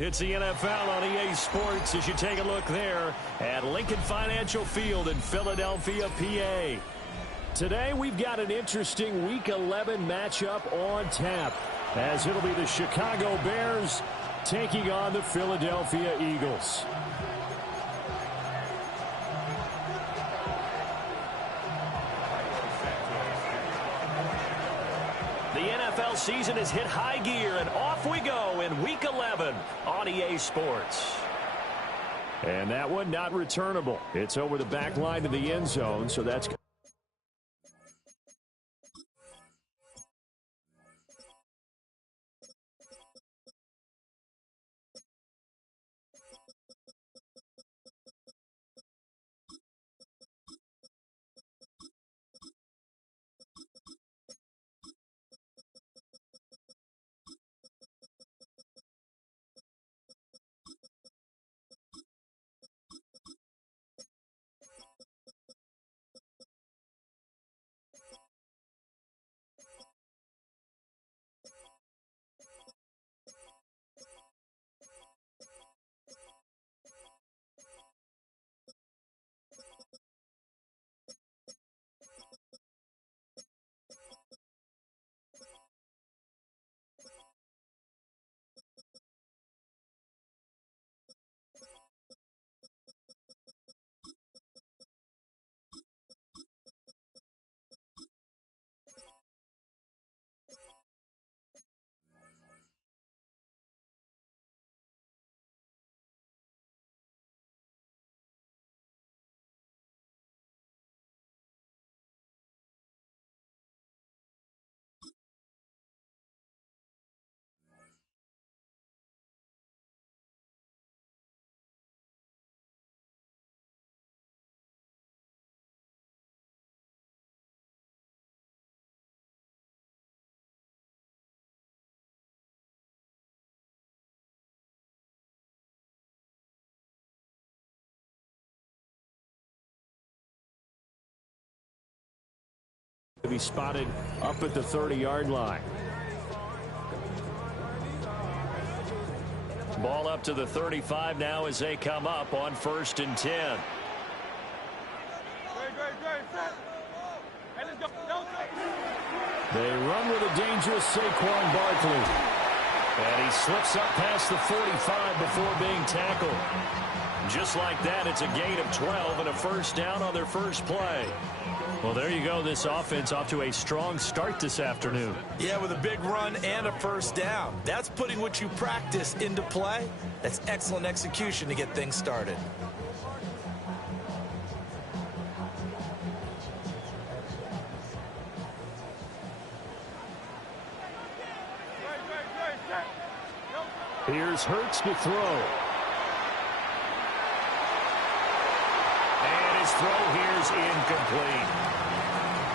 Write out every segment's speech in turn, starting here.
It's the NFL on EA Sports as you take a look there at Lincoln Financial Field in Philadelphia, PA. Today we've got an interesting Week 11 matchup on tap as it'll be the Chicago Bears taking on the Philadelphia Eagles. The NFL season has hit high gear, and off we go in Week 11 on EA Sports. And that one not returnable. It's over the back line to the end zone, so that's... to be spotted up at the 30-yard line. Ball up to the 35 now as they come up on 1st and 10. They run with a dangerous Saquon Barkley. And he slips up past the 45 before being tackled. Just like that, it's a gain of 12 and a first down on their first play. Well, there you go. This offense off to a strong start this afternoon. Yeah, with a big run and a first down. That's putting what you practice into play. That's excellent execution to get things started. Here's Hurts to throw. And his throw here's incomplete.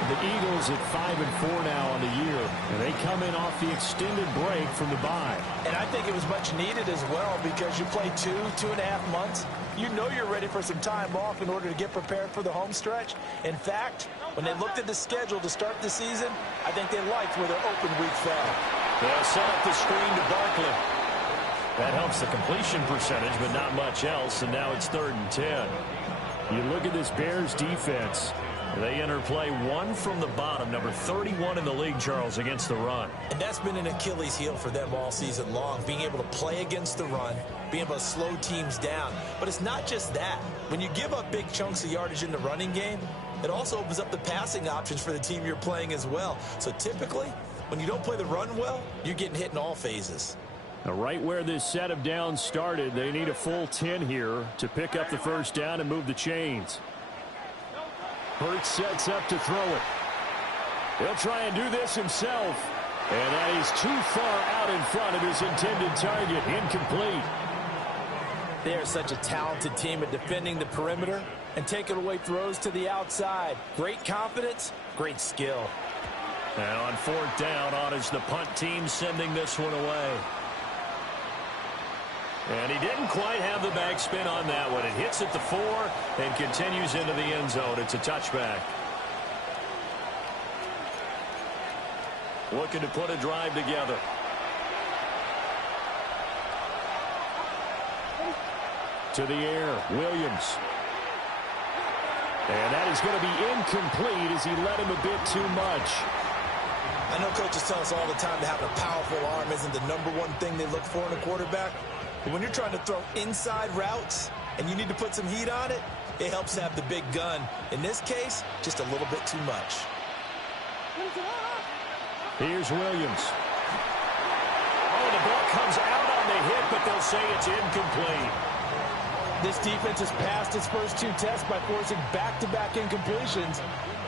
The Eagles at 5-4 now on the year, and they come in off the extended break from the bye. And I think it was much needed as well because you play 2.5 months. You know you're ready for some time off in order to get prepared for the home stretch. In fact, when they looked at the schedule to start the season, I think they liked where their open week fell. They'll set up the screen to Barkley. That helps the completion percentage, but not much else, and now it's 3rd and 10. You look at this Bears defense. They enter play one from the bottom, number 31 in the league, Charles, against the run. And that's been an Achilles heel for them all season long, being able to play against the run, being able to slow teams down. But it's not just that. When you give up big chunks of yardage in the running game, it also opens up the passing options for the team you're playing as well. So typically, when you don't play the run well, you're getting hit in all phases. Now, right where this set of downs started, they need a full 10 here to pick up the first down and move the chains. Hurts sets up to throw it. He'll try and do this himself. And that is too far out in front of his intended target. Incomplete. They are such a talented team at defending the perimeter and taking away throws to the outside. Great confidence, great skill. And on 4th down, on is the punt team sending this one away. And he didn't quite have the backspin on that one. It hits at the 4 and continues into the end zone. It's a touchback. Looking to put a drive together. to the air. Williams. And that is going to be incomplete as he led him a bit too much. I know coaches tell us all the time that having a powerful arm isn't the #1 thing they look for in a quarterback. But when you're trying to throw inside routes and you need to put some heat on it, it helps to have the big gun. In this case, just a little bit too much. Here's Williams. Oh, the ball comes out on the hit, but they'll say it's incomplete. This defense has passed its first 2 tests by forcing back-to-back incompletions.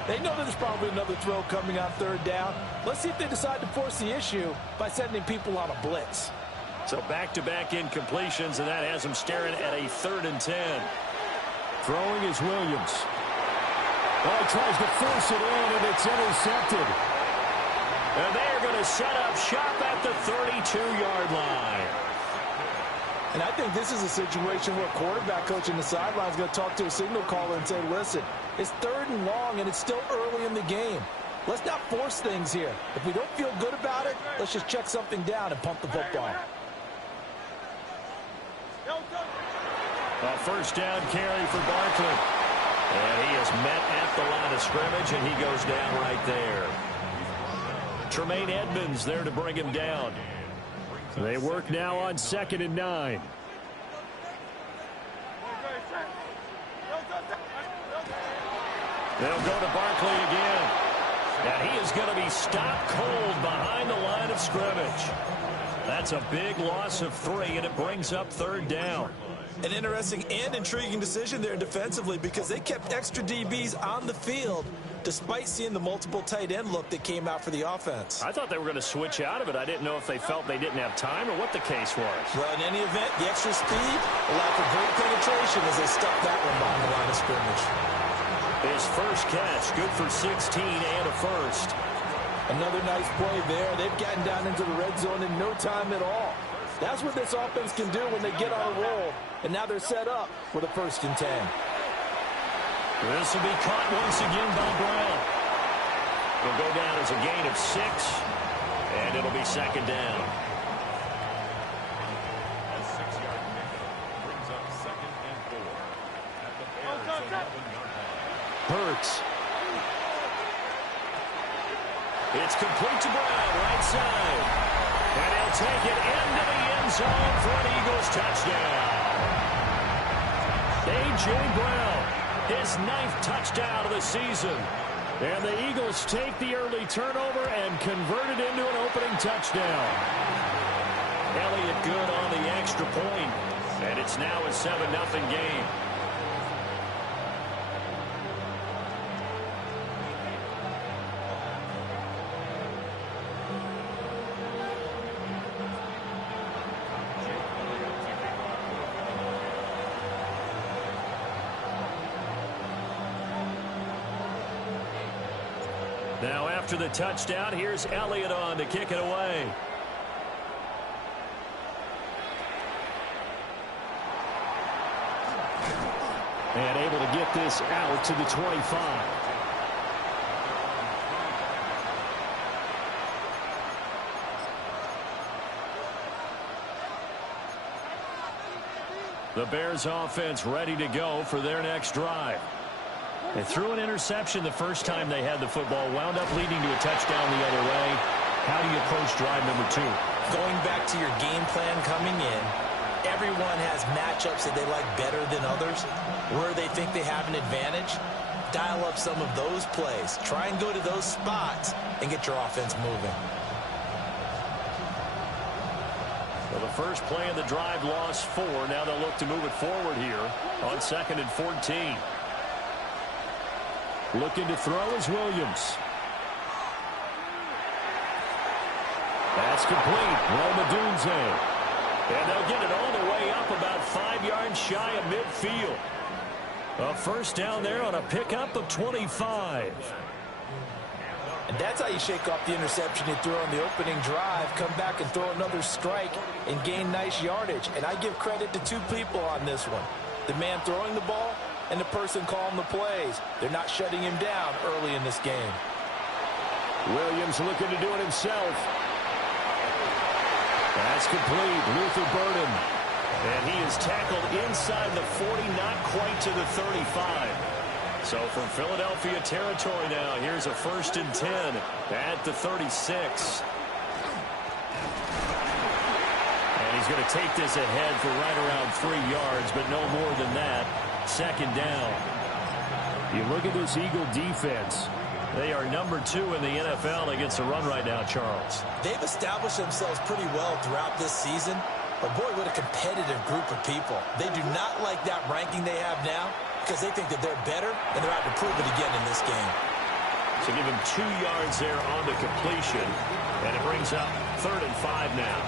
They know there's probably another throw coming on 3rd down. Let's see if they decide to force the issue by sending people on a blitz. So back-to-back incompletions, and that has them staring at a 3rd and 10. Throwing is Williams. Oh, he tries to force it in, and it's intercepted. And they are going to set up shop at the 32-yard line. And I think this is a situation where quarterback coach in the sideline is going to talk to a signal caller and say, listen, it's 3rd and long, and it's still early in the game. Let's not force things here. If we don't feel good about it, let's just check something down and pump the football. A 1st down carry for Barkley. And he is met at the line of scrimmage, and he goes down right there. Tremaine Edmonds there to bring him down. They work now on 2nd and 9. They'll go to Barkley again. And he is going to be stopped cold behind the line of scrimmage. That's a big loss of 3, and it brings up 3rd down. An interesting and intriguing decision there defensively because they kept extra DBs on the field despite seeing the multiple tight end look that came out for the offense. I thought they were going to switch out of it. I didn't know if they felt they didn't have time or what the case was. Well, in any event, the extra speed allowed for great penetration as they stuck that one behind the line of scrimmage. His first catch, good for 16 and a 1st. Another nice play there. They've gotten down into the red zone in no time at all. That's what this offense can do when they get on a roll. And now they're set up for the 1st and 10. This will be caught once again by Brown. It'll go down as a gain of 6, and it'll be 2nd down. A 6-yard pickup brings up 2nd and 4 at the Bears' 11-yard line. Hurts. It's complete to Brown, right side. And he'll take it into the end zone for an Eagles touchdown. A.J. Brown, his 9th touchdown of the season. And the Eagles take the early turnover and convert it into an opening touchdown. Elliott good on the extra point, and it's now a 7-0 game. Now after the touchdown, here's Elliott on to kick it away. And able to get this out to the 25. The Bears offense ready to go for their next drive. They threw an interception the first time they had the football, wound up leading to a touchdown the other way. How do you approach drive number 2? Going back to your game plan coming in, everyone has matchups that they like better than others. Where they think they have an advantage, dial up some of those plays. Try and go to those spots and get your offense moving. Well, the first play of the drive lost 4. Now they'll look to move it forward here on 2nd and 14. Looking to throw is Williams. That's complete. Romadunze. And they'll get it all the way up about 5 yards shy of midfield. A 1st down there on a pickup of 25. And that's how you shake off the interception you threw on the opening drive, come back and throw another strike and gain nice yardage. And I give credit to 2 people on this one. The man throwing the ball and the person calling the plays. They're not shutting him down early in this game. Williams looking to do it himself. That's complete. Luther Burden. And he is tackled inside the 40, not quite to the 35. So from Philadelphia territory now, here's a 1st and 10 at the 36. And he's going to take this ahead for right around 3 yards, but no more than that. 2nd down. You look at this Eagle defense. They are number 2 in the NFL against the run right now, Charles. They've established themselves pretty well throughout this season. But boy, what a competitive group of people. They do not like that ranking they have now because they think that they're better, and they're out to prove it again in this game. So give him 2 yards there on the completion, and it brings up 3rd and 5 now.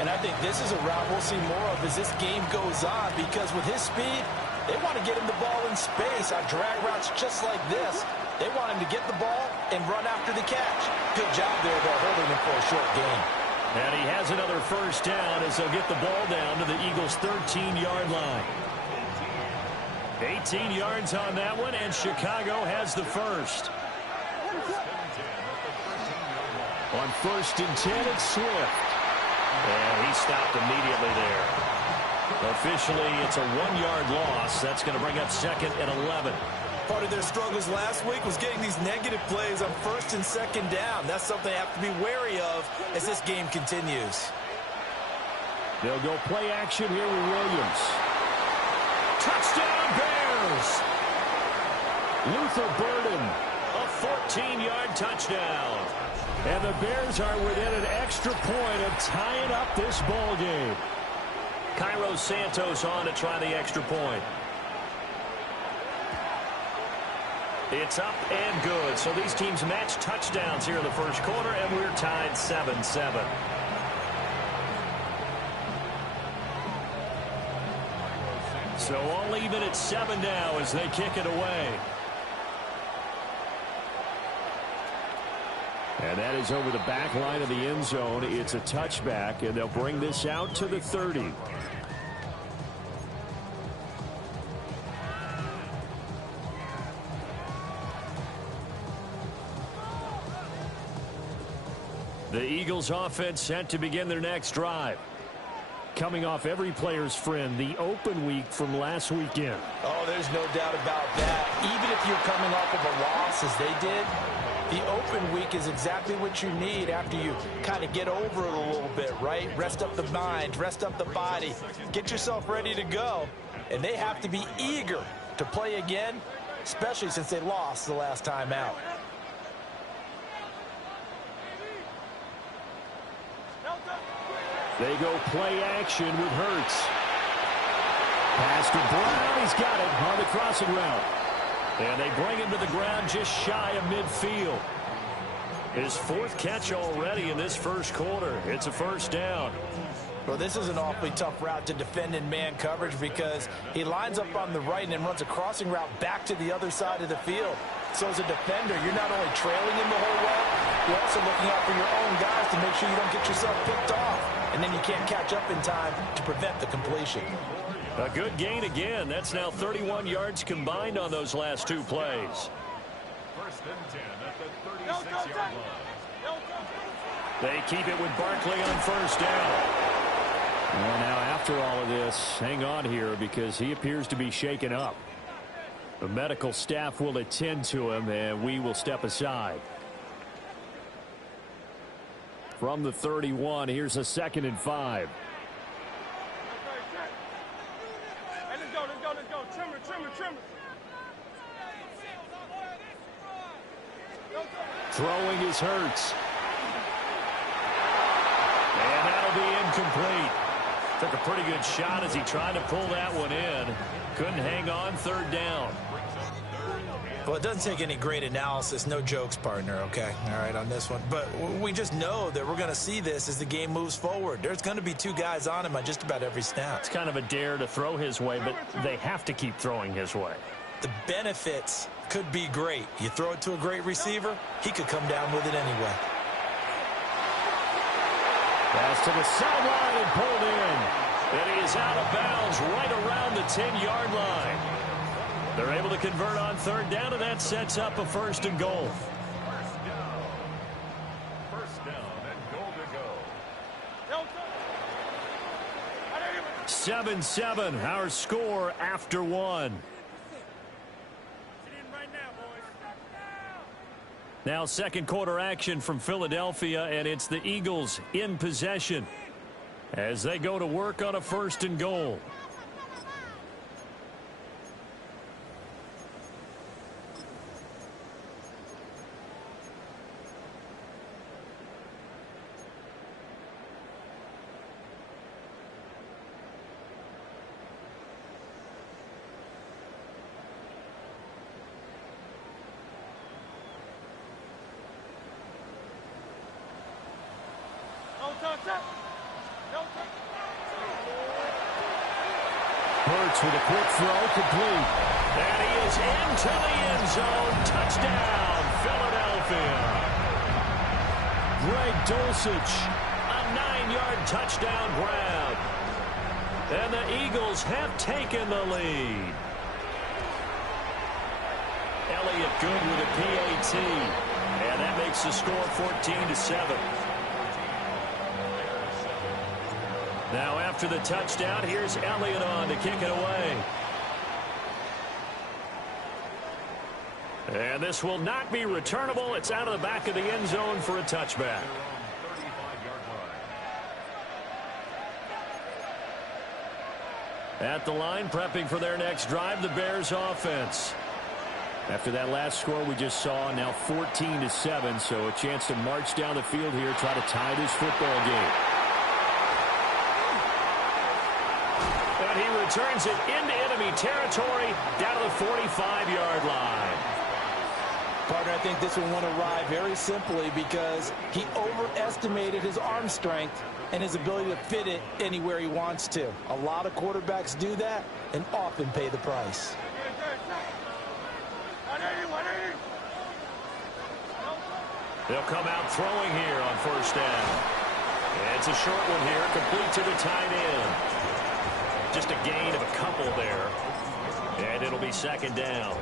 And I think this is a route we'll see more of as this game goes on, because with his speed, they want to get him the ball in space on drag routes just like this. They want him to get the ball and run after the catch. Good job there, though, holding him for a short gain. And he has another 1st down as they'll get the ball down to the Eagles' 13-yard line. 18 yards on that one, and Chicago has the first. On 1st and 10, it's Swift. And he stopped immediately there. Officially, it's a 1-yard loss. That's going to bring up 2nd and 11. Part of their struggles last week was getting these negative plays on 1st and 2nd down. That's something they have to be wary of as this game continues. They'll go play action here with Williams. Touchdown, Bears! Luther Burden, a 14-yard touchdown. And the Bears are within an extra point of tying up this ball game. Cairo Santos on to try the extra point. It's up and good. So these teams match touchdowns here in the first quarter, and we're tied 7-7. So all even at 7 now as they kick it away. And that is over the back line of the end zone. It's a touchback, and they'll bring this out to the 30. The Eagles offense set to begin their next drive. Coming off every player's friend, the open week from last weekend. Oh, there's no doubt about that. Even if you're coming off of a loss as they did, the open week is exactly what you need after you kind of get over it a little bit, right? Rest up the mind, rest up the body, get yourself ready to go. And they have to be eager to play again, especially since they lost the last time out. They go play action with Hurts. Pass to Brown. He's got it on the crossing route. And they bring him to the ground just shy of midfield. His 4th catch already in this first quarter. It's a 1st down. Well, this is an awfully tough route to defend in man coverage because he lines up on the right and then runs a crossing route back to the other side of the field. So as a defender, you're not only trailing him the whole way, you're also looking out for your own guys to make sure you don't get yourself picked off. And then you can't catch up in time to prevent the completion. A good gain again. That's now 31 yards combined on those last 2 plays. 1st and 10 at the 36-yard line. They keep it with Barkley on 1st down. Well, now after all of this, hang on here because he appears to be shaken up. The medical staff will attend to him, and we will step aside. From the 31, here's a 2nd and 5. Let's go. Trimmer. Throwing is Hurts. And that'll be incomplete. Took a pretty good shot as he tried to pull that one in. Couldn't hang on. 3rd down. Well, it doesn't take any great analysis, no jokes, partner, okay? All right, on this one. But we just know that we're going to see this as the game moves forward. There's going to be 2 guys on him on just about every snap. It's kind of a dare to throw his way, but they have to keep throwing his way. The benefits could be great. You throw it to a great receiver, he could come down with it anyway. Pass to the sideline and pulled in. And he is out of bounds right around the 10-yard line. They're able to convert on 3rd down, and that sets up a 1st and goal. First down and goal to go. 7-7, our score after one. Now second quarter action from Philadelphia, and it's the Eagles in possession as they go to work on a 1st and goal. Hurts with a quick throw, complete. And he is into the end zone. Touchdown, Philadelphia. Greg Dulcich, a 9-yard touchdown grab. And the Eagles have taken the lead. Elliott good with a PAT. And that makes the score 14-7. Now after the touchdown, here's Elliott on to kick it away. And this will not be returnable. It's out of the back of the end zone for a touchback. At the line, prepping for their next drive, the Bears offense. After that last score we just saw, now 14-7, so a chance to march down the field here, try to tie this football game. And he returns it into enemy territory down to the 45-yard line. Partner, I think this one won't arrive very simply because he overestimated his arm strength and his ability to fit it anywhere he wants to. A lot of quarterbacks do that and often pay the price. They'll come out throwing here on 1st down. And it's a short one here, complete to the tight end. Just a gain of a couple there. And it'll be 2nd down.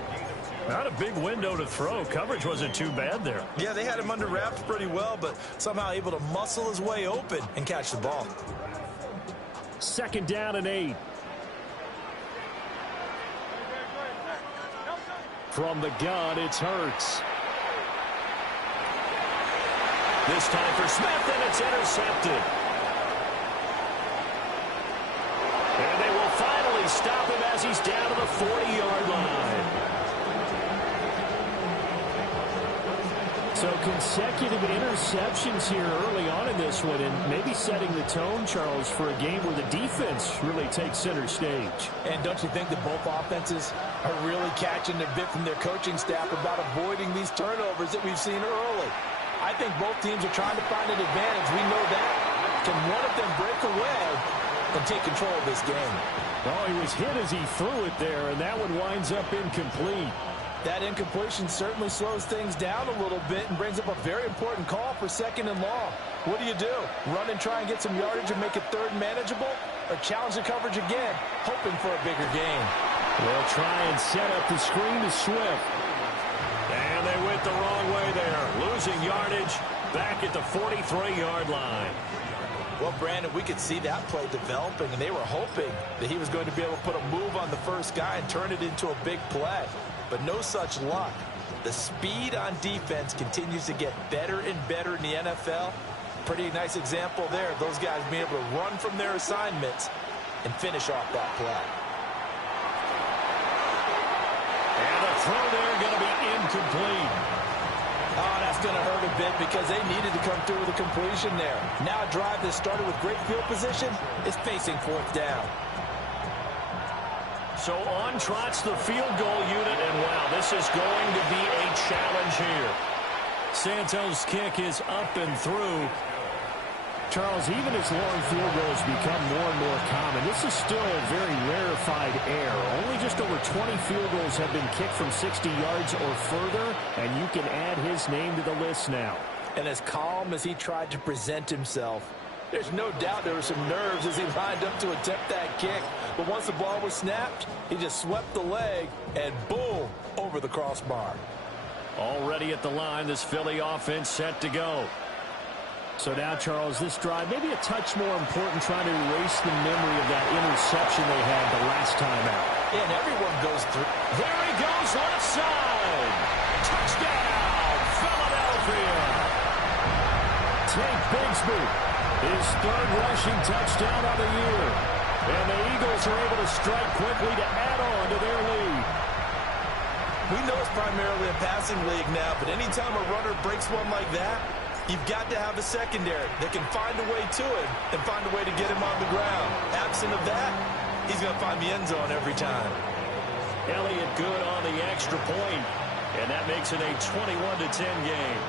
Not a big window to throw. Coverage wasn't too bad there. Yeah, they had him under wraps pretty well, but somehow able to muscle his way open and catch the ball. 2nd down and 8. From the gun, it's Hurts. This time for Smith, and it's intercepted. And they will finally stop him as he's down to the 40-yard line. So consecutive interceptions here early on in this one, and maybe setting the tone, Charles, for a game where the defense really takes center stage. And don't you think that both offenses are really catching their bit from their coaching staff about avoiding these turnovers that we've seen early? I think both teams are trying to find an advantage. We know that. Can one of them break away and take control of this game? Well, he was hit as he threw it there, and that one winds up incomplete. That incompletion certainly slows things down a little bit and brings up a very important call for 2nd and long. What do? Run and try and get some yardage and make it 3rd manageable? Or challenge the coverage again, hoping for a bigger gain? They'll try and set up the screen to Swift. And they went the wrong way there. Losing yardage back at the 43-yard line. Well, Brandon, we could see that play developing, and they were hoping that he was going to be able to put a move on the first guy and turn it into a big play. But no such luck. The speed on defense continues to get better and better in the NFL. Pretty nice example there. Those guys being able to run from their assignments and finish off that play. And the throw there going to be incomplete. Oh, that's going to hurt a bit because they needed to come through with a completion there. Now a drive that started with great field position is facing 4th down. So on trots the field goal unit, and wow, this is going to be a challenge here. Santos' kick is up and through. Charles, even as long field goals become more and more common, this is still a very rarefied air. Only just over 20 field goals have been kicked from 60 yards or further, and you can add his name to the list now. And as calm as he tried to present himself, there's no doubt there were some nerves as he lined up to attempt that kick. But once the ball was snapped, he just swept the leg and boom, over the crossbar. Already at the line, this Philly offense set to go. So now, Charles, this drive maybe a touch more important, trying to erase the memory of that interception they had the last time out. Yeah, and everyone goes through. There he goes, left side. Touchdown, Philadelphia. Tank Bigsby, his third rushing touchdown of the year. And the Eagles are able to strike quickly to add on to their lead. We know it's primarily a passing league now, but anytime a runner breaks one like that, you've got to have a secondary that can find a way to him and find a way to get him on the ground. Absent of that, he's going to find the end zone every time. Elliott good on the extra point, and that makes it a 21-10 game.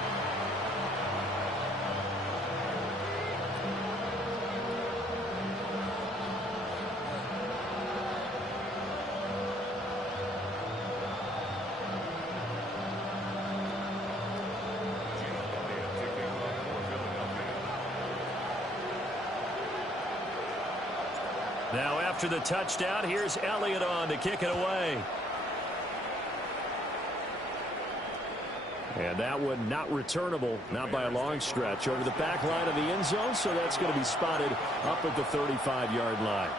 Now after the touchdown, here's Elliott on to kick it away. And that one not returnable, not by a long stretch, over the back line of the end zone, so that's going to be spotted up at the 35-yard line.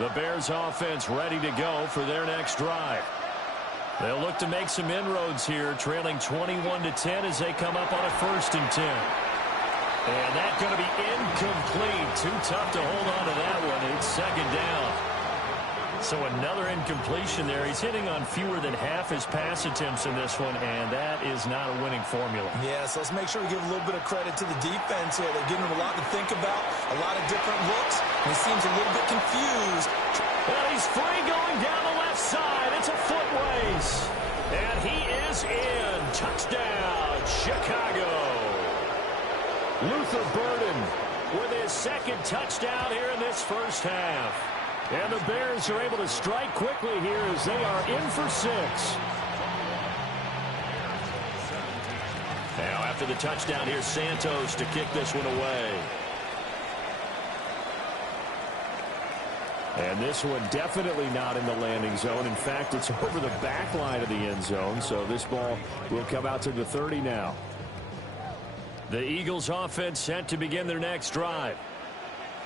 The Bears offense ready to go for their next drive. They'll look to make some inroads here, trailing 21-10 as they come up on a 1st and 10. And that's going to be incomplete. Too tough to hold on to that one. It's 2nd down. So another incompletion there. He's hitting on fewer than half his pass attempts in this one, and that is not a winning formula. Yeah, so let's make sure we give a little bit of credit to the defense here. They're giving him a lot to think about, a lot of different looks, and he seems a little bit confused. Well, he's free going down the left side. It's a foot race. And he is in. Touchdown, Chicago. Luther Burden with his 2nd touchdown here in this first half. And the Bears are able to strike quickly here as they are in for 6. Now after the touchdown, here's Santos to kick this one away. And this one definitely not in the landing zone. In fact, it's over the back line of the end zone, so this ball will come out to the 30 now. The Eagles offense set to begin their next drive.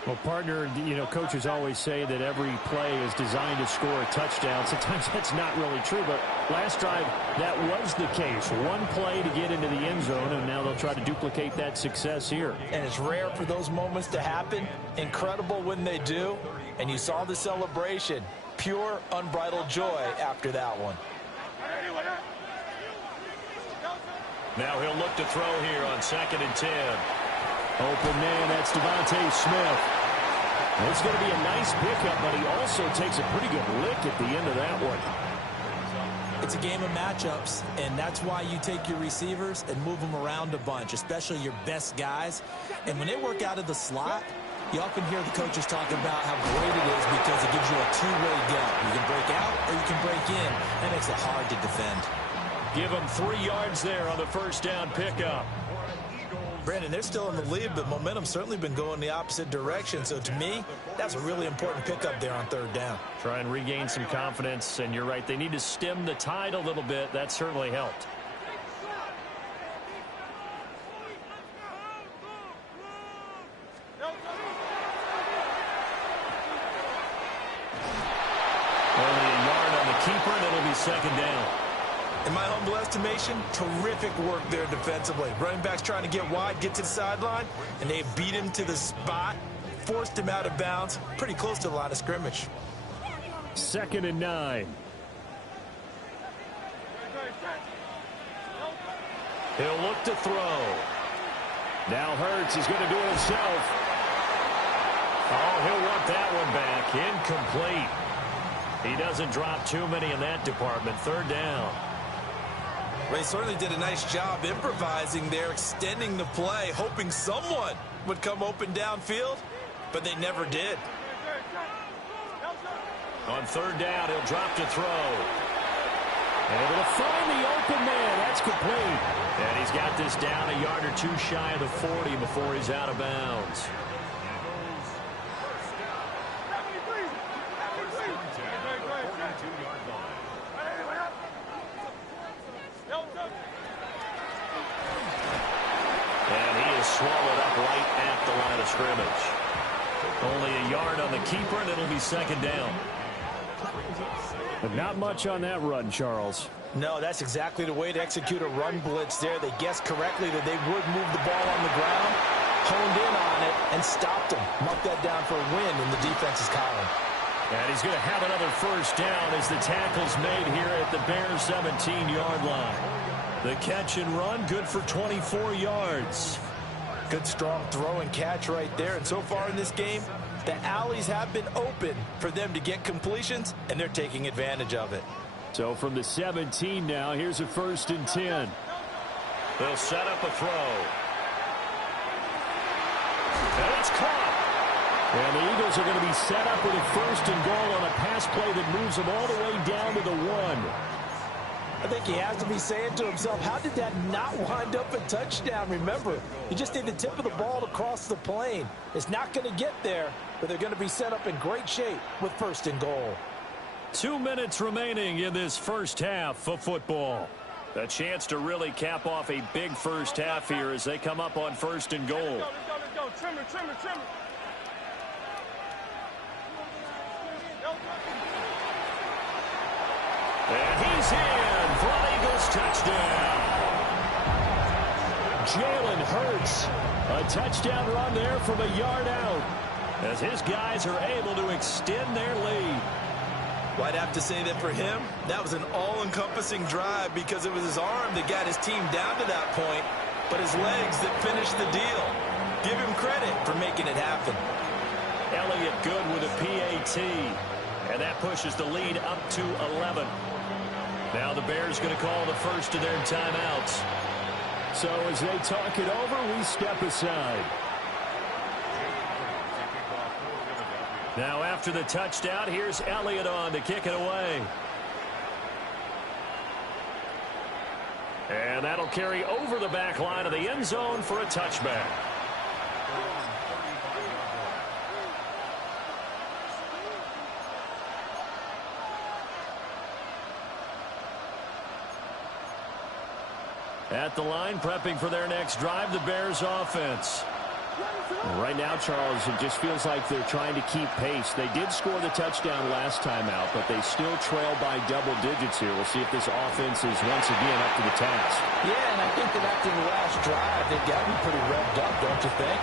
Well, partner, coaches always say that every play is designed to score a touchdown. Sometimes that's not really true, but last drive, that was the case. One play to get into the end zone, and now they'll try to duplicate that success here. And it's rare for those moments to happen. Incredible when they do. And you saw the celebration. Pure, unbridled joy after that one. Now he'll look to throw here on 2nd and 10. Open man, that's Devontae Smith. It's going to be a nice pickup, but he also takes a pretty good lick at the end of that one. It's a game of matchups, and that's why you take your receivers and move them around a bunch, especially your best guys. And when they work out of the slot, you often hear the coaches talking about how great it is because it gives you a two-way go. You can break out or you can break in. That makes it hard to defend. Give them 3 yards there on the 1st down pickup. Brandon, they're still in the lead, but momentum's certainly been going the opposite direction. So to me, that's a really important pickup there on 3rd down. Try and regain some confidence, and you're right. They need to stem the tide a little bit. That certainly helped. Only a yard on the keeper, and it'll be 2nd down. In my humble estimation, terrific work there defensively. Running back's trying to get wide, get to the sideline, and they beat him to the spot, forced him out of bounds, pretty close to the line of scrimmage. 2nd and 9. He'll look to throw. Now Hurts is going to do it himself. Oh, he'll want that one back. Incomplete. He doesn't drop too many in that department. 3rd down. Ray certainly did a nice job improvising there, extending the play, hoping someone would come open downfield, but they never did. On 3rd down, he'll drop to throw. Able to find the open man. That's complete. And he's got this down a yard or 2 shy of the 40 before he's out of bounds. swallowed up right at the line of scrimmage. Only a yard on the keeper, and it'll be second down. But not much on that run, Charles. No, that's exactly the way to execute a run blitz there. They guessed correctly that they would move the ball on the ground, honed in on it, and stopped them. Marked that down for a win in the defense's column. And he's going to have another first down as the tackle's made here at the Bears' 17-yard line. The catch and run, good for 24 yards. Good strong throw and catch right there. And so far in this game, the alleys have been open for them to get completions, and they're taking advantage of it. So from the 17 now, here's a 1st and 10. They'll set up a throw. And it's caught. And the Eagles are going to be set up with a 1st and goal on a pass play that moves them all the way down to the 1. I think he has to be saying to himself, how did that not wind up a touchdown? Remember, you just need the tip of the ball to cross the plane. It's not going to get there, but they're going to be set up in great shape with 1st and goal. 2 minutes remaining in this first half of football. A chance to really cap off a big first half here as they come up on 1st and goal. Let's go. Trimmer. And he's in for an Eagles touchdown. Jalen Hurts. A touchdown run there from a yard out as his guys are able to extend their lead. Well, I'd have to say that for him, that was an all-encompassing drive because it was his arm that got his team down to that point, but his legs that finished the deal. Give him credit for making it happen. Elliott good with a PAT, and that pushes the lead up to 11. Now the Bears going to call the first of their timeouts. So as they talk it over, we step aside. Now after the touchdown, here's Elliott on to kick it away. And that'll carry over the back line of the end zone for a touchback. At the line, prepping for their next drive, the Bears offense. Right now, Charles, it just feels like they're trying to keep pace. They did score the touchdown last time out, but they still trail by double digits here. We'll see if this offense is once again up to the task. Yeah, and I think that after the last drive, they've got to be pretty revved up, don't you think?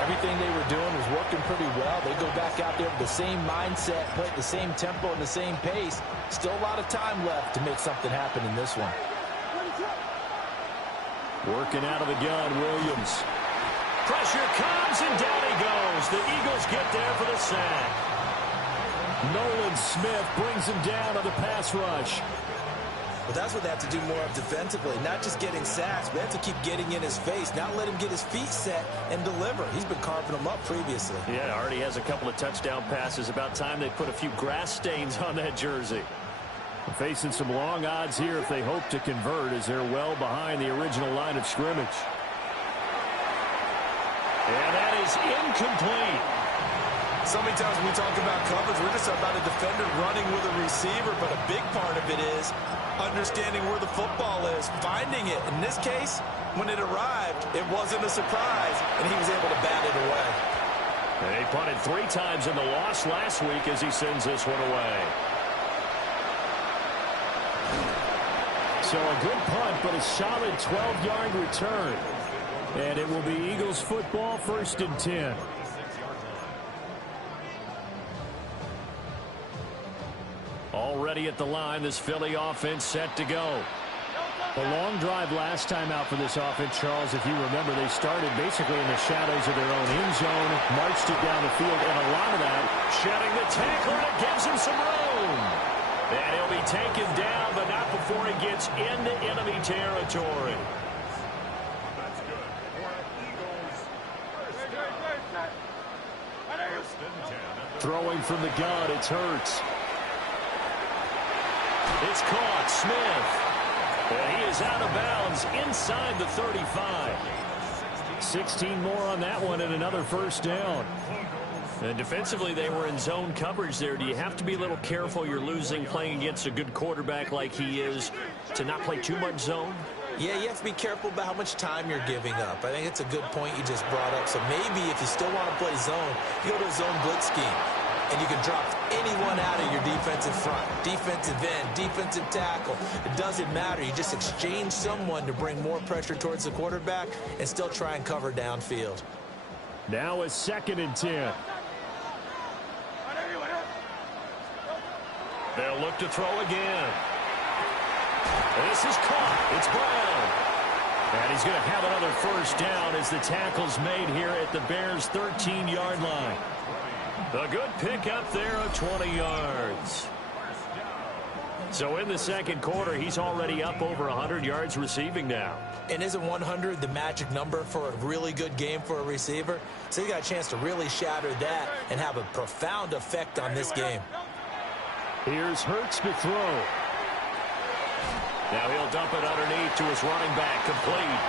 Everything they were doing was working pretty well. They go back out there with the same mindset, play at the same tempo and the same pace. Still a lot of time left to make something happen in this one. Working out of the gun, Williams. Pressure comes, and down he goes. The Eagles get there for the sack. Nolan Smith brings him down on the pass rush. Well, that's what they have to do more of defensively, not just getting sacks, but they have to keep getting in his face, not let him get his feet set and deliver. He's been carving them up previously. Yeah, already has a couple of touchdown passes. About time they put a few grass stains on that jersey. Facing some long odds here if they hope to convert as they're well behind the original line of scrimmage. And that is incomplete. So many times when we talk about coverage, we're just about a defender running with a receiver, but a big part of it is understanding where the football is, finding it. In this case, when it arrived, it wasn't a surprise, and he was able to bat it away. And he punted 3 times in the loss last week as he sends this one away. So a good punt, but a solid 12-yard return. And it will be Eagles football, 1st and 10. Already at the line, this Philly offense set to go. The long drive last time out for this offense, Charles, if you remember, they started basically in the shadows of their own end zone, marched it down the field, and a lot of that shedding the tackler, and it gives him some room. And he'll be taken down, but not before he gets into enemy territory. That's good. For Eagles, first and 10. Throwing from the gun, it's Hurts. It's caught, Smith. And he is out of bounds inside the 35. 16 more on that one and another first down. And defensively, they were in zone coverage there. Do you have to be a little careful? You're losing playing against a good quarterback like he is to not play too much zone? Yeah, you have to be careful about how much time you're giving up. I think it's a good point you just brought up. So maybe if you still want to play zone, you go to a zone blitz scheme. And you can drop anyone out of your defensive front. Defensive end, defensive tackle. It doesn't matter. You just exchange someone to bring more pressure towards the quarterback and still try and cover downfield. Now a 2nd and 10. They'll look to throw again. This is caught. It's Brown. And he's going to have another first down as the tackle's made here at the Bears' 13-yard line. A good pickup there of 20 yards. So in the second quarter, he's already up over 100 yards receiving now. And isn't 100 the magic number for a really good game for a receiver? So he got a chance to really shatter that and have a profound effect on this game. Here's Hurts to throw. Now he'll dump it underneath to his running back, complete.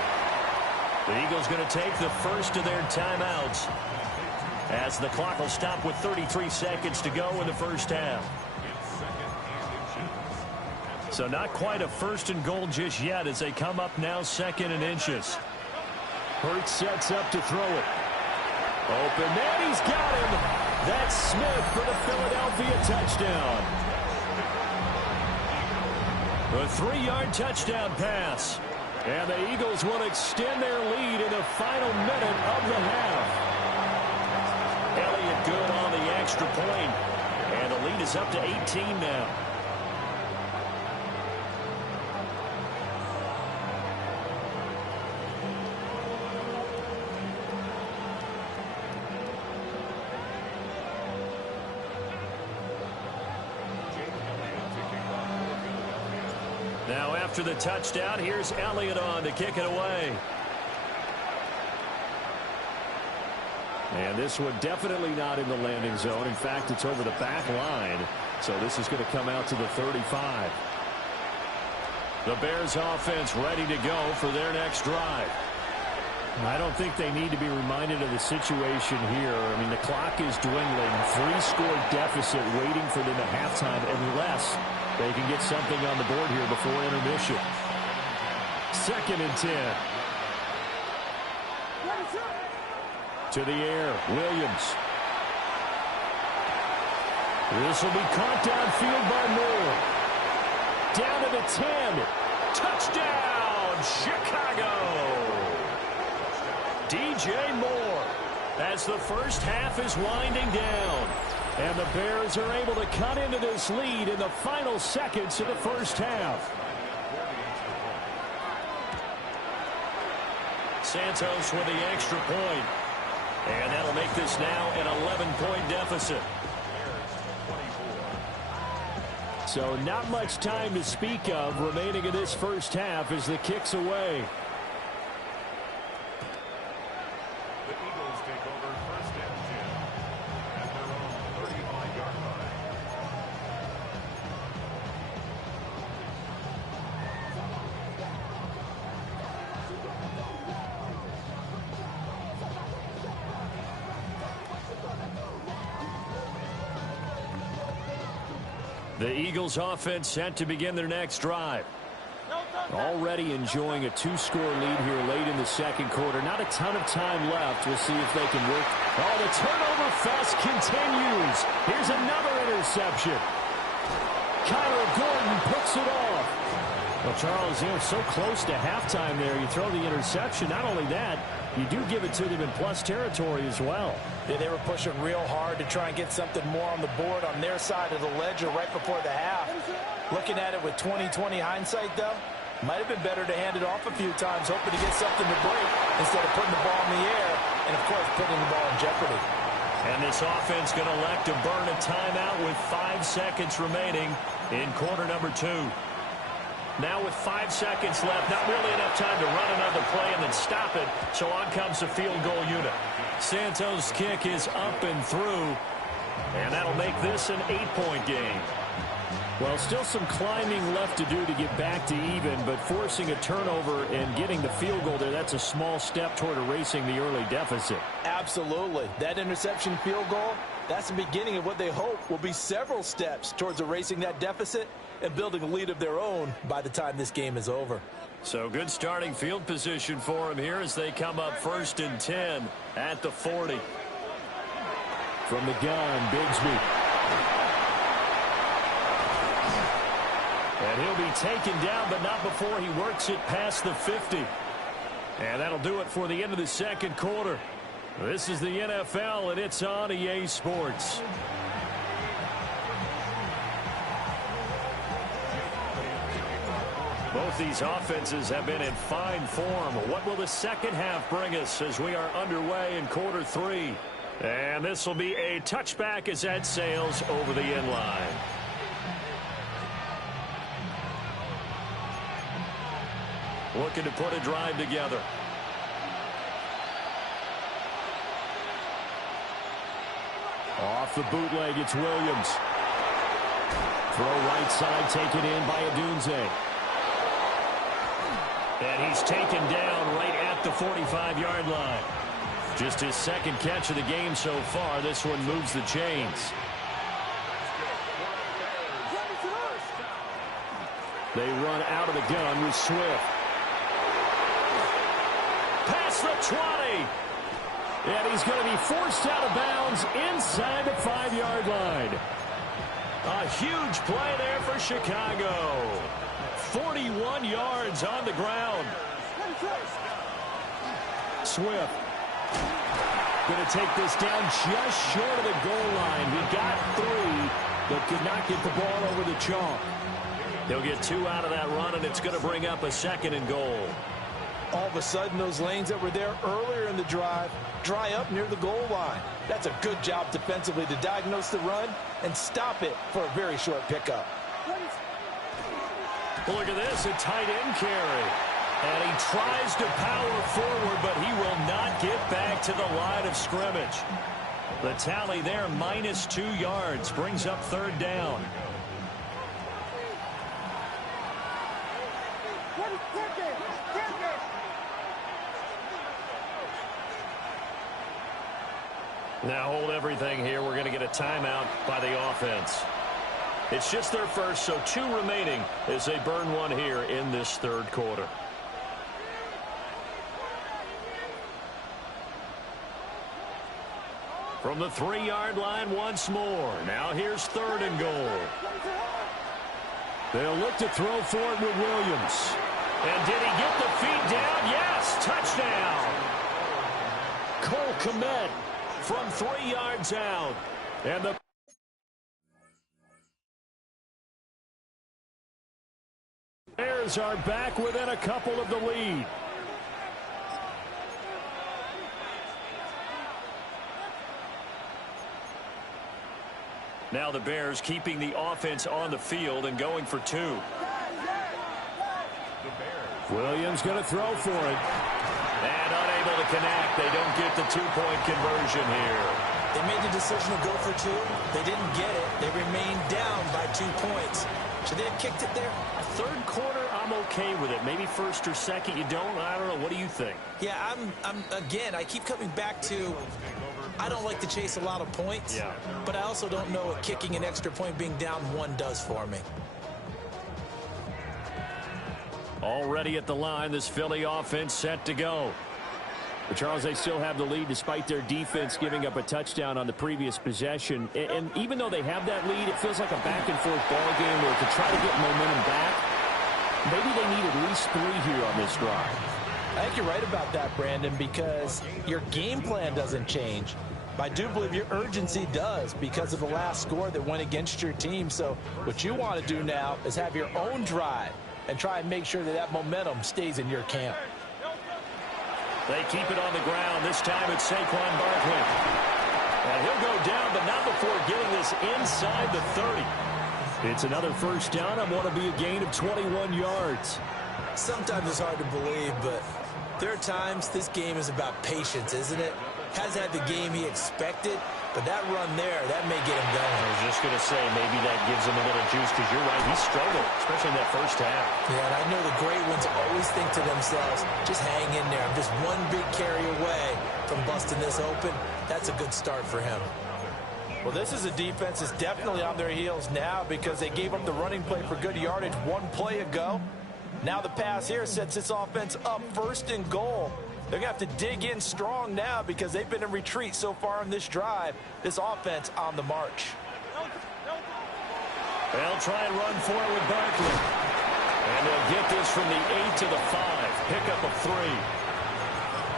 The Eagles going to take the first of their timeouts, as the clock will stop with 33 seconds to go in the first half. So not quite a 1st and goal just yet as they come up now 2nd and inches. Hurts sets up to throw it. Open, and he's got him. That's Smith for the Philadelphia touchdown. A 3-yard touchdown pass. And the Eagles will extend their lead in the final minute of the half. Elliott good on the extra point, and the lead is up to 18 now. Now after the touchdown, here's Elliott on to kick it away. And this one definitely not in the landing zone. In fact, it's over the back line. So this is going to come out to the 35. The Bears offense ready to go for their next drive. I don't think they need to be reminded of the situation here. I mean, the clock is dwindling. 3-score deficit waiting for them at halftime unless they can get something on the board here before intermission. 2nd and 10. To the air, Williams. This will be caught downfield by Moore. Down to the 10. Touchdown, Chicago. DJ Moore, as the first half is winding down. And the Bears are able to cut into this lead in the final seconds of the first half. Santos with the extra point. And that'll make this now an 11-point deficit. So not much time to speak of remaining in this first half as the kick's away. The Eagles take over 1st and 10 at their own 35-yard line. The Eagles offense set to begin their next drive. Already enjoying a 2-score lead here late in the second quarter. Not a ton of time left. We'll see if they can work. Oh, the turnover fest continues. Here's another interception. Kyler Gordon picks it off. Well, Charles, so close to halftime there. You throw the interception. Not only that, you do give it to them in plus territory as well. Yeah, they were pushing real hard to try and get something more on the board on their side of the ledger right before the half. Looking at it with 20/20 hindsight, though, might have been better to hand it off a few times, hoping to get something to break instead of putting the ball in the air and, of course, putting the ball in jeopardy. And this offense going to elect to burn a timeout with 5 seconds remaining in quarter number 2. Now with 5 seconds left, not really enough time to run another play and then stop it. So on comes the field goal unit. Santos' kick is up and through. And that'll make this an 8-point game. Well, still some climbing left to do to get back to even, but forcing a turnover and getting the field goal there, that's a small step toward erasing the early deficit. Absolutely. That interception field goal That's the beginning of what they hope will be several steps towards erasing that deficit and building a lead of their own by the time this game is over. So good starting field position for him here as they come up 1st and 10 at the 40. From the gun, Bigsby. And he'll be taken down, but not before he works it past the 50. And that'll do it for the end of the second quarter. This is the NFL, and it's on EA Sports. Both these offenses have been in fine form. What will the second half bring us as we are underway in quarter 3? And this will be a touchback as that sails over the end line. Looking to put a drive together. Off the bootleg, it's Williams. Throw right side, taken in by Adunze. And he's taken down right at the 45-yard line. Just his second catch of the game so far. This one moves the chains. They run out of the gun with Swift. Past the 20. And he's going to be forced out of bounds inside the 5-yard line. A huge play there for Chicago. 41 yards on the ground. Swift going to take this down just short of the goal line. He got 3, but could not get the ball over the chalk. He'll get 2 out of that run, and it's going to bring up a 2nd and goal. All of a sudden, those lanes that were there earlier in the drive dry up near the goal line. That's a good job defensively to diagnose the run and stop it for a very short pickup. Look at this, a tight end carry. And he tries to power forward, but he will not get back to the line of scrimmage. The tally there, minus 2 yards, brings up 3rd down. Now hold everything here. We're going to get a timeout by the offense. It's just their first, so 2 remaining as they burn one here in this 3rd quarter. From the 3-yard line once more. Now here's 3rd and goal. They'll look to throw for it with Williams. And did he get the feet down? Yes, touchdown. Cole Kmet from 3 yards out. And the Bears are back within a couple of the lead. Now the Bears keeping the offense on the field and going for 2. Williams going to throw for it. And unable to connect. They don't get the 2-point conversion here. They made the decision to go for 2. They didn't get it. They remained down by 2 points. Should they have kicked it there? 3rd quarter, I'm okay with it. Maybe 1st or 2nd, you don't. I don't know. What do you think? Yeah, again, I keep coming back to I don't like to chase a lot of points, but I also don't know what kicking an extra point being down 1 does for me. Already at the line, this Philly offense set to go. But Charles, they still have the lead despite their defense giving up a touchdown on the previous possession. And even though they have that lead, it feels like a back-and-forth ball game where to try to get momentum back, maybe they need at least 3 here on this drive. I think you're right about that, Brandon, because your game plan doesn't change. But I do believe your urgency does because of the last score that went against your team. So what you want to do now is have your own drive and try and make sure that that momentum stays in your camp. They keep it on the ground. This time it's Saquon Barkley. And he'll go down, but not before getting this inside the 30. It's another 1st down on what will be a gain of 21 yards. Sometimes it's hard to believe, but there are times this game is about patience, isn't it? Has had the game he expected, but that run there, that may get him going. I was just going to say, maybe that gives him a little juice, because you're right, he struggled, especially in that 1st half. Yeah, and I know the great ones always think to themselves, just hang in there. I'm just 1 big carry away from busting this open. That's a good start for him. Well, this is a defense that's definitely on their heels now because they gave up the running play for good yardage one play ago. Now the pass here sets this offense up 1st and goal. They're going to have to dig in strong now because they've been in retreat so far in this drive. This offense on the march. They'll try and run for it with Barkley. And they'll get this from the 8 to the 5. Pickup of 3.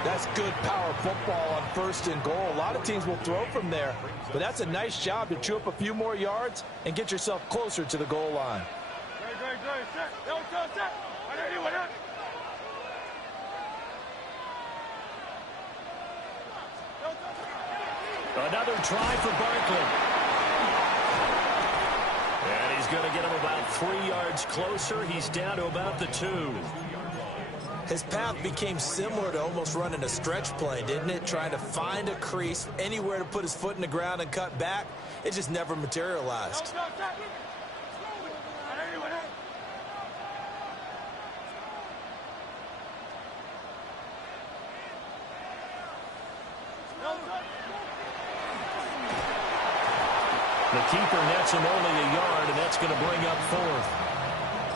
That's good power football on 1st and goal. A lot of teams will throw from there, but that's a nice job to chew up a few more yards and get yourself closer to the goal line. Another try for Barkley. And he's going to get him about 3 yards closer. He's down to about the 2. His path became similar to almost running a stretch play, didn't it? Trying to find a crease, anywhere to put his foot in the ground and cut back. It just never materialized. The keeper nets him only a yard, and that's going to bring up 4th.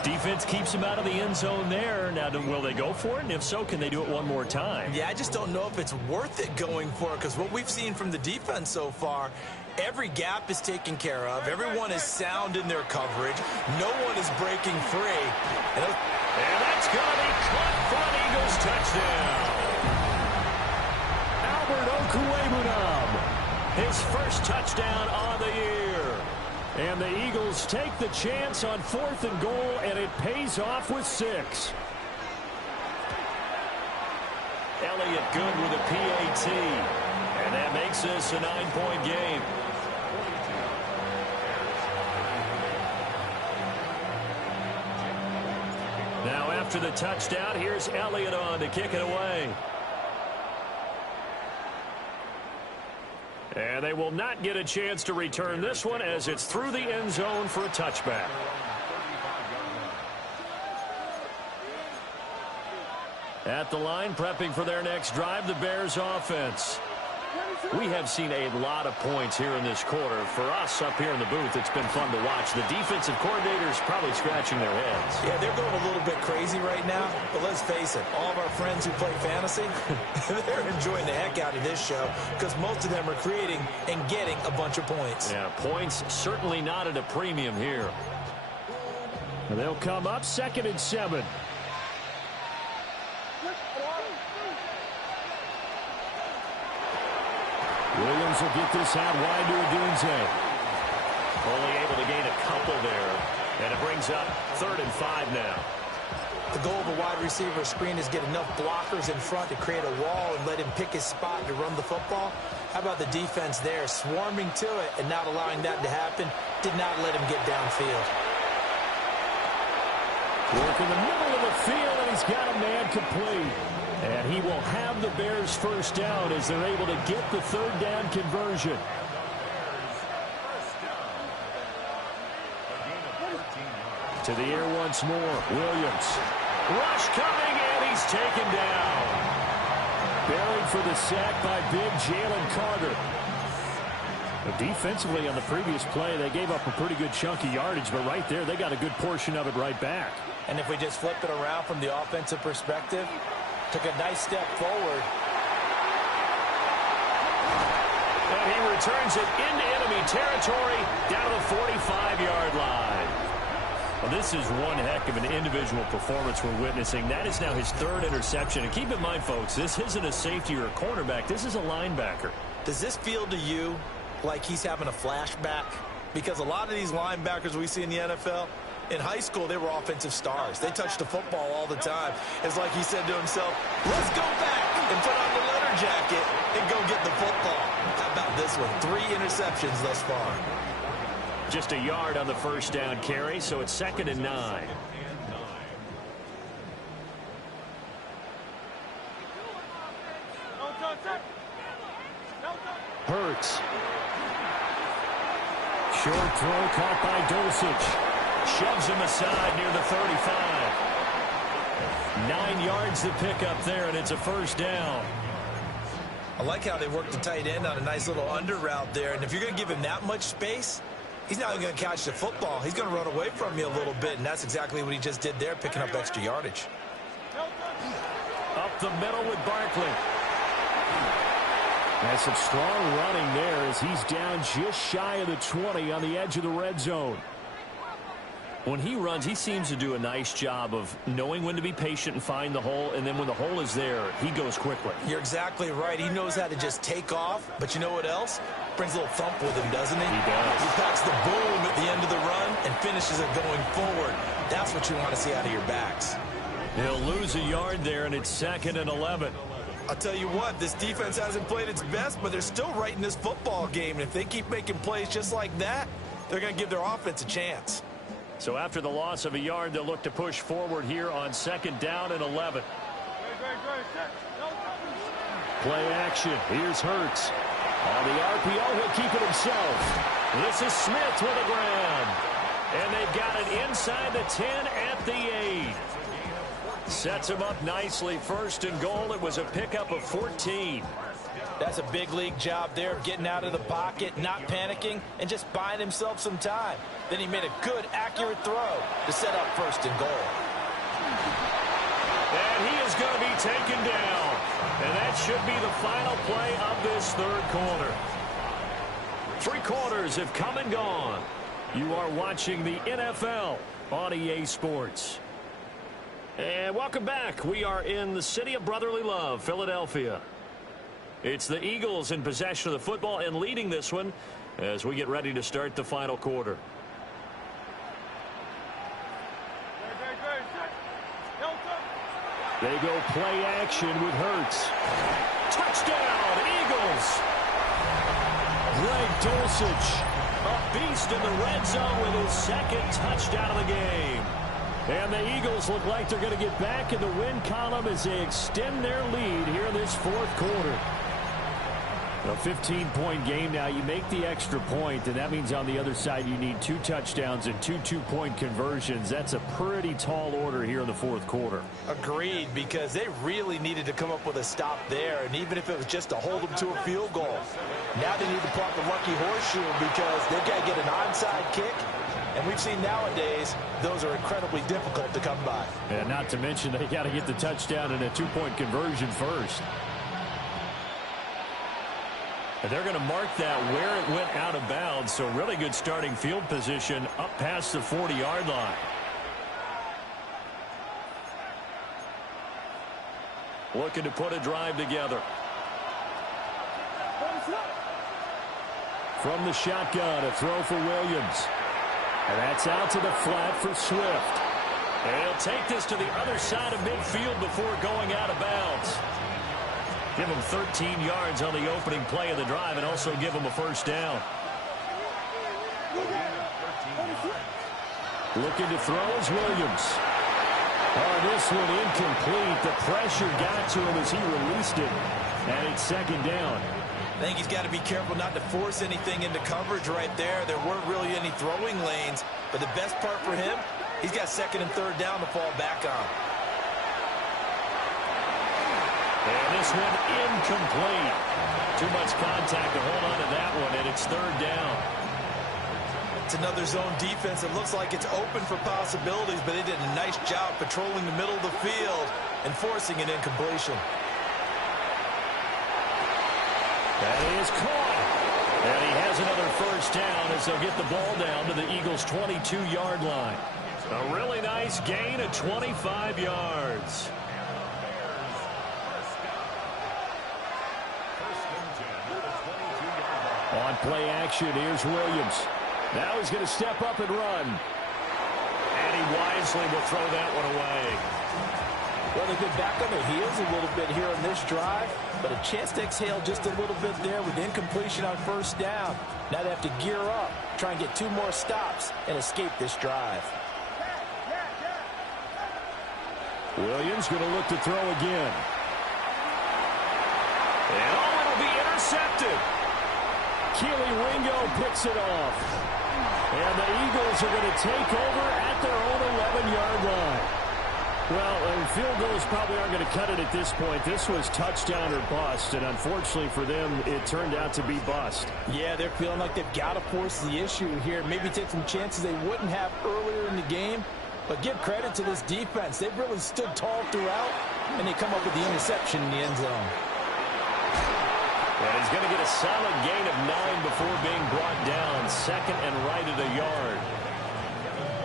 Defense keeps him out of the end zone there. Now, will they go for it? And if so, can they do it one more time? Yeah, I just don't know if it's worth it going for it because what we've seen from the defense so far, every gap is taken care of. Everyone is sound in their coverage. No one is breaking free. And that's going to be caught for an Eagles touchdown. Albert Okwuegbunam, his first touchdown on the year. And the Eagles take the chance on 4th and goal, and it pays off with 6. Elliott good with a PAT. And that makes this a 9-point game. Now after the touchdown, here's Elliott on to kick it away. And they will not get a chance to return this one as it's through the end zone for a touchback. At the line, prepping for their next drive, the Bears offense. We have seen a lot of points here in this quarter. For us up here in the booth, it's been fun to watch. The defensive coordinators probably scratching their heads. Yeah, they're going a little bit crazy right now. But let's face it, all of our friends who play fantasy, they're enjoying the heck out of this show because most of them are creating and getting a bunch of points. Yeah, points certainly not at a premium here. They'll come up 2nd and 7. Williams will get this out wide to Odunze. Only able to gain a couple there. And it brings up 3rd and 5 now. The goal of a wide receiver screen is get enough blockers in front to create a wall and let him pick his spot to run the football. How about the defense there, swarming to it and not allowing that to happen? Did not let him get downfield. Work in the middle of the field, and he's got a man complete. And he will have the Bears first down as they're able to get the 3rd down conversion. To the air once more. Williams. Rush coming, and he's taken down. Buried for the sack by big Jalen Carter. But defensively on the previous play, they gave up a pretty good chunk of yardage, but right there, they got a good portion of it right back. And if we just flip it around from the offensive perspective, took a nice step forward. And he returns it into enemy territory down to the 45-yard line. Well, this is one heck of an individual performance we're witnessing. That is now his 3rd interception. And keep in mind, folks, this isn't a safety or a cornerback. This is a linebacker. Does this feel to you like he's having a flashback? Because a lot of these linebackers we see in the NFL, in high school, they were offensive stars. They touched the football all the time. It's like he said to himself, let's go back and put on the leather jacket and go get the football. How about this one? 3 interceptions thus far. Just a yard on the first down carry, so it's 2nd and 9. Hurts. Short throw caught by Dulcich. Shoves him aside near the 35. 9 yards to pick up there, and it's a first down. I like how they work the tight end on a nice little under route there. And if you're going to give him that much space, he's not even going to catch the football. He's going to run away from you a little bit, and that's exactly what he just did there, picking up extra yardage. Up the middle with Barkley. That's some strong running there as he's down just shy of the 20 on the edge of the red zone. When he runs, he seems to do a nice job of knowing when to be patient and find the hole, and then when the hole is there, he goes quickly. You're exactly right. He knows how to just take off, but you know what else? Brings a little thump with him, doesn't he? He does. He packs the boom at the end of the run and finishes it going forward. That's what you want to see out of your backs. He'll lose a yard there, and it's 2nd and 11. I'll tell you what, this defense hasn't played its best, but they're still right in this football game. And if they keep making plays just like that, they're going to give their offense a chance. So after the loss of a yard, they'll look to push forward here on 2nd down and 11. Play action. Here's Hurts. On the RPO, he'll keep it himself. This is Smith with a grab. And they've got it inside the 10 at the 8. Sets him up nicely. 1st and goal. It was a pickup of 14. That's a big league job there, getting out of the pocket, not panicking, and just buying himself some time. Then he made a good, accurate throw to set up 1st and goal. And he is going to be taken down. And that should be the final play of this 3rd quarter. 3 quarters have come and gone. You are watching the NFL on EA Sports. And welcome back. We are in the city of brotherly love, Philadelphia. It's the Eagles in possession of the football and leading this one as we get ready to start the final quarter. They go play action with Hurts. Touchdown, Eagles! Greg Dulcich, a beast in the red zone with his 2nd touchdown of the game. And the Eagles look like they're going to get back in the win column as they extend their lead here in this 4th quarter. A 15-point game now. You make the extra point, and that means on the other side you need 2 touchdowns and 2 two-point conversions. That's a pretty tall order here in the 4th quarter. Agreed, because they really needed to come up with a stop there, and even if it was just to hold them to a field goal. Now they need to plot the lucky horseshoe because they've got to get an onside kick, and we've seen nowadays those are incredibly difficult to come by. And not to mention they got to get the touchdown and a 2-point conversion first. And they're going to mark that where it went out of bounds, so really good starting field position up past the 40-yard line. Looking to put a drive together. From the shotgun, a throw for Williams. And that's out to the flat for Swift. And he'll take this to the other side of midfield before going out of bounds. Give him 13 yards on the opening play of the drive and also give him a 1st down. Looking to throw is Williams. Oh, this one incomplete. The pressure got to him as he released it. And it's 2nd down. I think he's got to be careful not to force anything into coverage right there. There weren't really any throwing lanes. But the best part for him, he's got 2nd and 3rd down to fall back on. And this one incomplete. Too much contact to hold on to that one, and it's 3rd down. It's another zone defense. It looks like it's open for possibilities, but they did a nice job patrolling the middle of the field and forcing an incompletion. That is caught. And he has another 1st down as they'll get the ball down to the Eagles' 22-yard line. A really nice gain of 25 yards. On play action, here's Williams. Now he's going to step up and run. And he wisely will throw that one away. Well, they've been back on their heels a little bit here on this drive, but a chance to exhale just a little bit there with incompletion on 1st down. Now they have to gear up, try and get 2 more stops, and escape this drive. Williams going to look to throw again. And it'll be intercepted. Keely Ringo picks it off. And the Eagles are going to take over at their own 11-yard line. Well, field goals probably aren't going to cut it at this point. This was touchdown or bust, and unfortunately for them, it turned out to be bust. Yeah, they're feeling like they've got to force the issue here. Maybe take some chances they wouldn't have earlier in the game. But give credit to this defense. They've really stood tall throughout, and they come up with the interception in the end zone. And he's going to get a solid gain of 9 before being brought down. Second and right at a yard.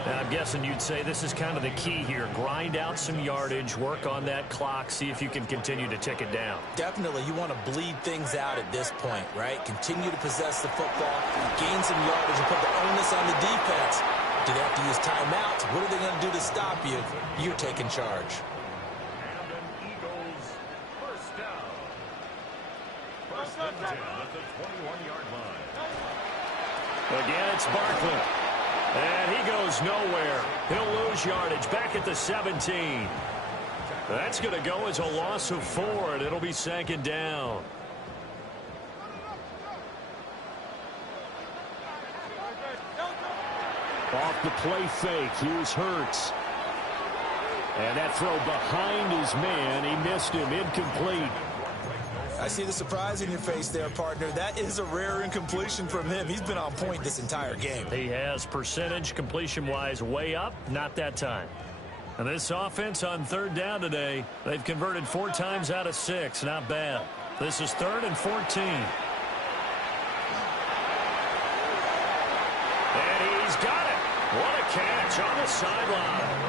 Now, I'm guessing you'd say this is kind of the key here. Grind out some yardage, work on that clock, see if you can continue to tick it down. Definitely, you want to bleed things out at this point, right? Continue to possess the football, gain some yardage, and put the onus on the defense. Do they have to use timeouts? What are they going to do to stop you? You're taking charge. And an Eagles first down. First and 10 at the 21-yard line. Again, it's Barkley. And he goes nowhere. He'll lose yardage back at the 17. That's going to go as a loss of 4, and it'll be second down. Off the play fake, here's Hurts. And that throw behind his man, he missed him, incomplete. I see the surprise in your face there, partner. That is a rare incompletion from him. He's been on point this entire game. He has percentage completion-wise way up, not that time. And this offense on third down today, they've converted 4 times out of 6. Not bad. This is 3rd and 14. And he's got it. What a catch on the sideline.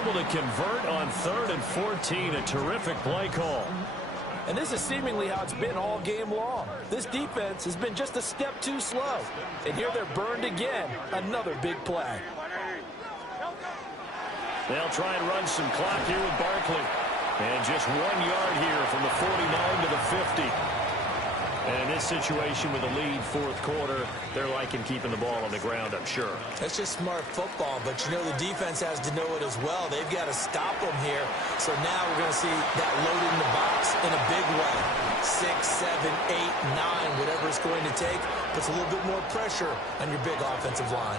Able to convert on 3rd and 14. A terrific play call. And this is seemingly how it's been all game long. This defense has been just a step too slow. And here they're burned again. Another big play. They'll try and run some clock here with Barkley. And just 1 yard here from the 49 to the 50. And in this situation with a lead fourth quarter, they're liking keeping the ball on the ground, I'm sure. That's just smart football, but you know the defense has to know it as well. They've got to stop them here. So now we're going to see that loaded in the box in a big way. 6, 7, 8, 9, whatever it's going to take, puts a little bit more pressure on your big offensive line.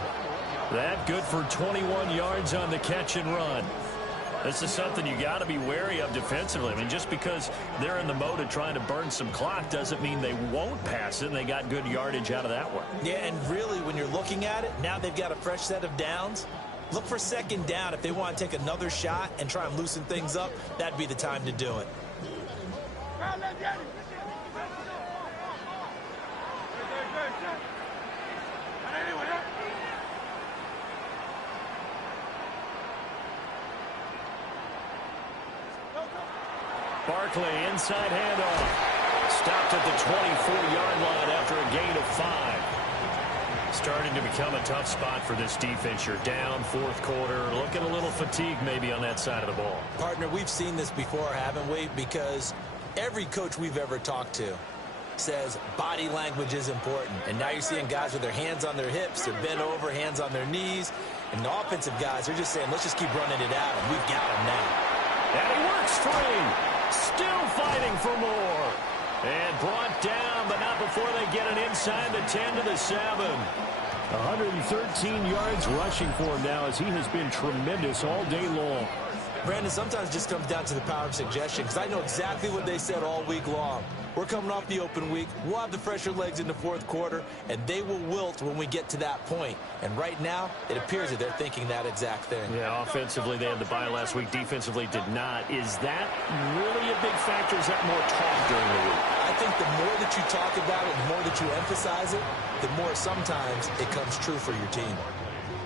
That good for 21 yards on the catch and run. This is something you got to be wary of defensively. I mean, just because they're in the mode of trying to burn some clock doesn't mean they won't pass it, and they got good yardage out of that one. Yeah, and really, when you're looking at it, now they've got a fresh set of downs. Look for second down. If they want to take another shot and try and loosen things up, that'd be the time to do it. Barkley, inside handoff. Stopped at the 24-yard line after a gain of 5. Starting to become a tough spot for this defense. You're down fourth quarter. Looking a little fatigued maybe on that side of the ball. Partner, we've seen this before, haven't we? Because every coach we've ever talked to says body language is important. And now you're seeing guys with their hands on their hips, they're bent over, hands on their knees. And the offensive guys are just saying, let's just keep running it out, and we've got them now. And he works free. Still fighting for more. And brought down, but not before they get it inside the 10 to the 7. 113 yards rushing for him now as he has been tremendous all day long. Brandon, sometimes it just comes down to the power of suggestion, because I know exactly what they said all week long. We're coming off the open week. We'll have the fresher legs in the fourth quarter, and they will wilt when we get to that point. And right now, it appears that they're thinking that exact thing. Yeah, offensively, they had the bye last week. Defensively, did not. Is that really a big factor? Is that more talk during the week? I think the more that you talk about it, the more that you emphasize it, the more sometimes it comes true for your team.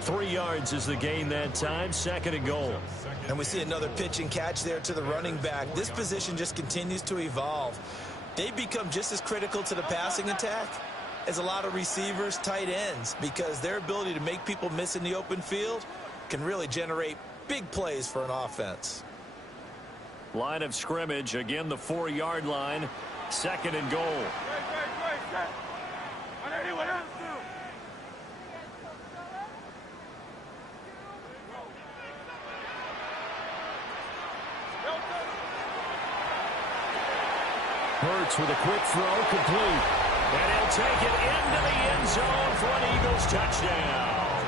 3 yards is the gain that time. 2nd and goal. And we see another pitch and catch there to the running back. This position just continues to evolve. They become just as critical to the passing attack as a lot of receivers, tight ends, because their ability to make people miss in the open field can really generate big plays for an offense. Line of scrimmage, again the 4-yard line. 2nd and goal. Hurts with a quick throw, complete. And he'll take it into the end zone for an Eagles touchdown.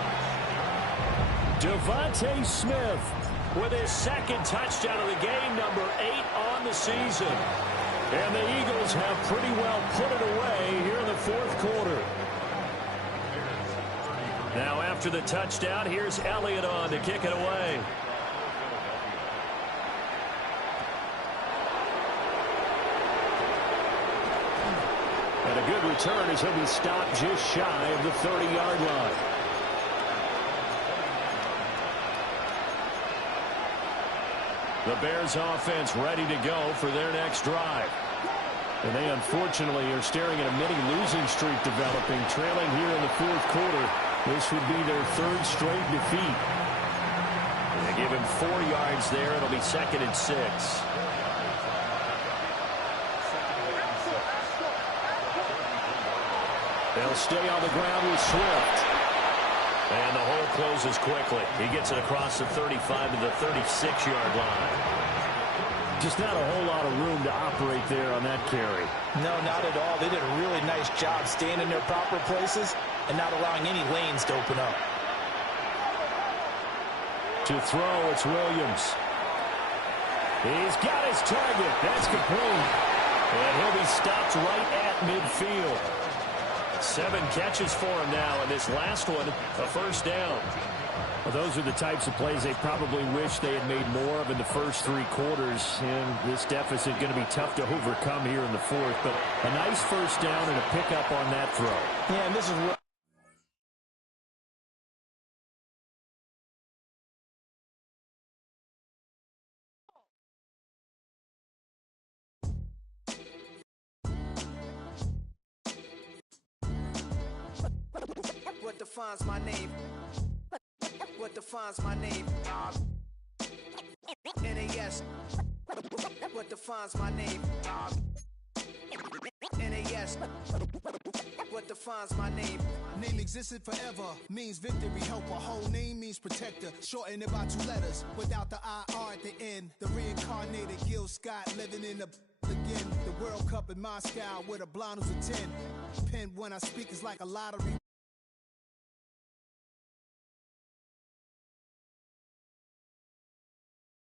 Devontae Smith with his second touchdown of the game, number 8 on the season. And the Eagles have pretty well put it away here in the fourth quarter. Now after the touchdown, here's Elliott on to kick it away. And a good return as he'll be stopped just shy of the 30-yard line. The Bears offense ready to go for their next drive. And they unfortunately are staring at a mini losing streak developing, trailing here in the fourth quarter. This would be their third straight defeat. They give him 4 yards there. It'll be 2nd and 6. They'll stay on the ground with Swift. And the hole closes quickly. He gets it across the 35 to the 36-yard line. Just not a whole lot of room to operate there on that carry. No, not at all. They did a really nice job staying in their proper places and not allowing any lanes to open up. To throw, it's Williams. He's got his target. That's complete. And he'll be stopped right at midfield. 7 catches for him now, and this last one, a first down. Well, those are the types of plays they probably wish they had made more of in the first 3 quarters. And this deficit going to be tough to overcome here in the fourth. But a nice first down and a pickup on that throw. Yeah, and this is what... What defines my name? What defines my name? NAS. What defines my name? NAS. What defines my name? Name existed forever, means victory, helper. Whole name means protector. Shorten it by 2 letters, without the IR at the end. The reincarnated Gil Scott living in the again. The World Cup in Moscow with a blind who's a 10. Pen when I speak is like a lottery.